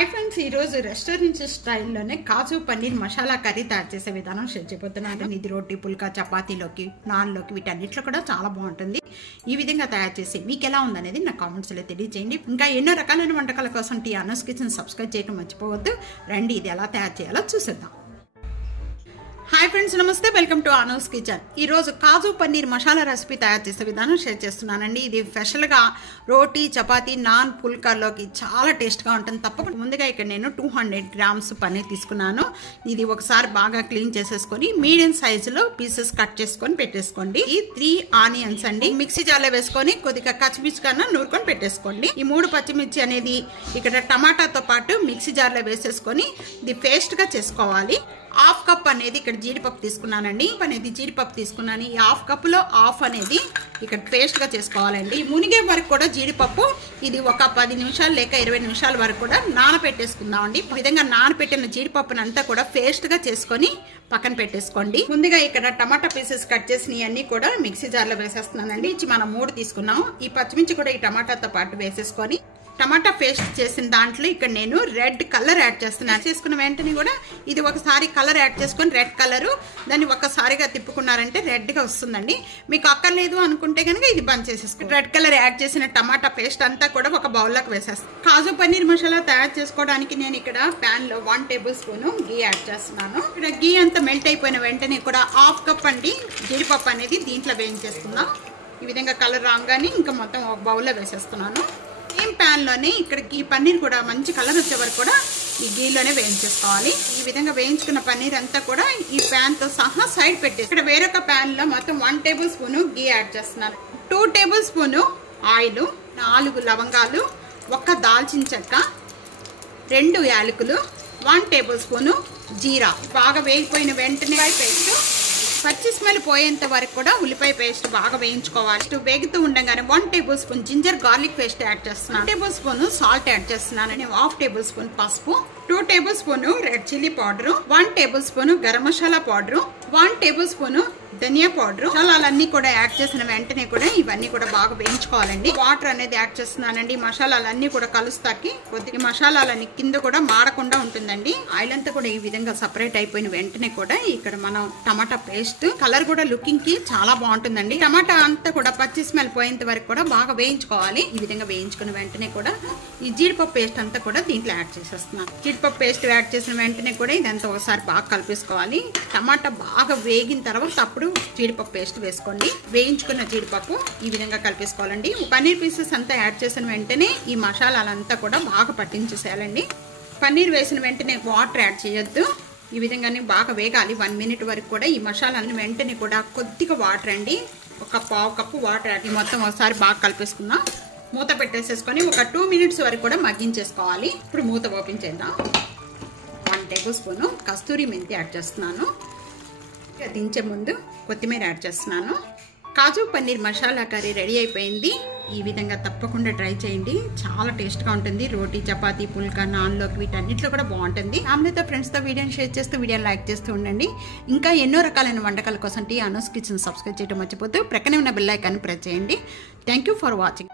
Hi friends restaurant style काजू पनीर मसाला करी तैयार विधान शेर चेबोतुन्नानु। इदी रोटी पुल्का चपातीलोकी नान्लोकी वीटन्निटिलो कूडा चाला बागुंटुंदी। ఈ విధంగా తయారు చేసి మీకు ఎలా ఉందనేది నా కామెంట్స్ లో తెలియజేయండి। ఇంకా ఎన్నో రకాలైన వంటకాల కోసం టీ అనస్ కిచెన్ సబ్స్క్రైబ్ చేయడం మర్చిపోవద్దు। రండి ఇది ఎలా తయారు చేయాలో చూసేద్దాం। हाई फ्रेंड्स नमस्ते वेलकम टू आनूस किचन। काजू पनीर मसाला रेसिपी तैयार చేసే విధానం షేర్ చేస్తున్నానండి। ఇది స్పెషల్ గా రోటీ చపాతీ నాన్ పుల్కాలోకి చాలా టేస్ట్ గా ఉంటుంది। తప్పకుండా ముందుగా ఇక్కడ నేను 200 గ్రామ్స్ పన్నీర్ తీసుకున్నాను। ఇది ఒకసారి బాగా క్లీన్ చేసేసుకొని మీడియం సైజ్ లో పీసెస్ కట్ చేసుకొని పెట్టేసుకోండి। ఈ 3 ఆనియన్స్ అండి మిక్సీ జార్లో వేసుకొని కొద్దిగా పచ్చిమిర్చి కన్నా నూరుకొని పెట్టేసుకోండి। ఈ 3 పచ్చిమిర్చి అనేది ఇక్కడ టమాటాతో పాటు మిక్సీ జార్లో వేసేసుకొని ఇది పేస్ట్ గా చేసుకోవాలి। హాఫ్ కప్ అనేది ఇక్కడ జీడిపప్పు తీసుకున్నానండి। అనేది జీడిపప్పు తీసుకున్నాను। ఈ హాఫ్ కప్ లో హాఫ్ అనేది ఇక్కడ పేస్ట్ గా చేసుకోవాలండి। మునిగే వరకు కూడా జీడిపప్పు ఇది ఒక 10 నిమిషాలు లేక 20 నిమిషాల వరకు కూడా నానబెట్టేసుకుందామండి। ఈ విధంగా నానబెట్టిన జీడిపప్పుని అంతా కూడా పేస్ట్ గా చేసుకొని పక్కన పెట్టేసుకోండి। ముందుగా ఇక్కడ టమాటా పీసెస్ కట్ చేసినవి అన్ని కూడా మిక్సీ జార్లో వేసేస్తున్నానండి। ఇచ్చి మనం 3 తీసుకున్నాం। ఈ పచ్చిమిర్చి కూడా ఈ టమాటాతో పాటు వేసేసుకొని టమాటా పేస్ట్ చేసిన దాంట్లో ఇక్కడ నేను రెడ్ కలర్ యాడ్ చేస్తున్నాను। చేసుకున్న వెంటనే కూడా ఇది ఒకసారి కలర్ యాడ్ చేసుకొని రెడ్ కలర్ దాన్ని ఒక్కసారిగా తిప్పుకున్నారంటే రెడ్ గా వస్తుందండి। మీకు అక్కర్లేదు అనుకుంటే కనుక ఇది బంద్ చేసేసుకోండి। రెడ్ కలర్ యాడ్ చేసిన టమాటా పేస్ట్ అంతా కూడా ఒక బౌల్లోకి వేసేస్తాను। కాజు పన్నీర్ మసాలా తయారు చేసుకోవడానికి నేను ఇక్కడ ప్యాన్ లో 1 టేబుల్ స్పూన్ గీ యాడ్ చేస్తున్నాను। ఇక్కడ గీ అంతా మెల్ట్ అయిపోయిన వెంటనే కూడా హాఫ్ కప్ అండి జీడిపప్పు అనేది దీంట్లో వేయించేసుకుందాం। ఈ విధంగా కలర్ రాగానే ఇంకా మొత్తం ఒక బౌల్లో వేసేస్తున్నాను। సేమ్ ప్యాన్ లోనే ఇక్కడ ఈ పన్నీర్ కూడా మంచి కలర్ వచ్చే వరకు కూడా ఈ గీలోనే వేయించేసుకోవాలి। ఈ విధంగా వేయించుకున్న పన్నీర్ అంతా కూడా ఈ ప్యాన్ తో సహా సైడ్ పెట్టేసి ఇక్కడ వేరొక ప్యాన్ లో మొత్తం 1 టేబుల్ స్పూన్ గీ యాడ్ చేస్తున్నాను। 2 టేబుల్ స్పూన్ ఆయిల్, 4 లవంగాలు, 1 దాల్చిన చెక్క, 2 యాలకులు, 1 టేబుల్ స్పూన్ జీరా బాగా వేగిపోయిన వెంటనే పేస్ట్ పచ్చి స్మెల్ పోయేంత వరకు కూడా ఉల్లిపాయ పేస్ట్ బాగా వేయించుకోవాలి। వేగుతూ ఉండగానే 1 tablespoon ginger garlic paste add చేస్తున్నాను। 1 టేబుల్ స్పూన్ సాల్ట్ యాడ్ చేస్తున్నాను। 1/2 టేబుల్ స్పూన్ పసుపు, 2 tablespoon red chilli powder, 1 tablespoon garam masala powder, 1 tablespoon dhania powder మసాలాలన్నీ కూడా యాడ్ చేసిన వెంటనే కూడా ఇవన్నీ కూడా బాగా వేయించుకోవాలండి। వాటర్ అనేది యాడ్ చేస్తున్నానండి। మసాలాలన్నీ కూడా కలుస్తాకి కొద్దిగా మసాలాలన్నీ కింద కూడా మాడకుండా ఉంటుందండి। ఆయిల్ అంతా కూడా ఈ విధంగా సపరేట్ అయిపోయిన వెంటనే కూడా ఇక్కడ మనం టమాటా పేస్ట్ కలర్ కూడా లుకింగ్ కి చాలా బాగుంటుందండి। టమాటా అంతా కూడా పచ్చి స్మెల్ పోయేంత వరకు కూడా బాగా వేయించుకోవాలి। ఈ విధంగా వేయించుకున్న వెంటనే కూడా ఈ జీడిపప్పు పేస్ట్ అంతా కూడా దీంట్లో యాడ్ చేసేస్తున్నాను। జీడిపప్పు పేస్ట్ యాడ్ చేసిన వెంటనే కూడా ఇదంతా ఒకసారి బాగా కలిపేసుకోవాలి। టమాటా బాగా వేగిన తర్వాత అప్పుడు జీడిపప్పు పేస్ట్ వేసుకోండి। వేయించుకున్న జీడిపప్పు ఈ విధంగా కలిపేసుకోవాలండి। పన్నీర్ పీసెస్ అంతా యాడ్ చేసిన వెంటనే ఈ మసాలాలంతా కూడా బాగా పట్టించేసేయాలండి। పన్నీర్ వేసిన వెంటనే వాటర్ యాడ్ చేయొద్దు। ఈ విధంగానే బాగా వేగాలి 1 మినిట్ వరకు కూడా ఈ మసాలాన్ని వెంటనే కూడా కొద్దిగా వాటర్ అండి ఒక 1/2 కప్పు వాటర్ యాడ్ మొత్తం ఒకసారి బాగా కలిపేసుకుందాం। మూత పెట్టేసేసుకొని ఒక 2 మినిట్స్ వరకు కూడా మగ్గించేసుకోవాలి। ఇప్పుడు మూత ఓపెన్ చేద్దాం। 1 టేబుల్ స్పూన్ కస్తూరి మెంతి యాడ్ చేస్తున్నాను। దించే ముందు కొత్తిమీర యాడ్ చేస్తున్నాను। కాజు పన్నీర్ మసాలా కర్రీ రెడీ అయిపోయింది। ఈ విధంగా తప్పకుండా ట్రై చేయండి, చాలా టేస్ట్ గా ఉంటుంది। రోటీ చపాతీ పుల్కా నాన్లోకి వీటన్నిటిలో కూడా బాగుంటుంది। ఫ్యామిలీతో ఫ్రెండ్స్తో వీడియోని షేర్ చేస్తూ వీడియోని లైక్ చేస్తూ ఉండండి। ఇంకా ఎన్నో రకాలైన వంటకాల కోసం టీ అనూస్ కిచెన్ సబ్స్క్రైబ్ చేయడం మర్చిపోతూ ప్రక్కనే ఉన్న బెల్ ఐకాన్ ప్రెస్ చేయండి। Thank you for watching.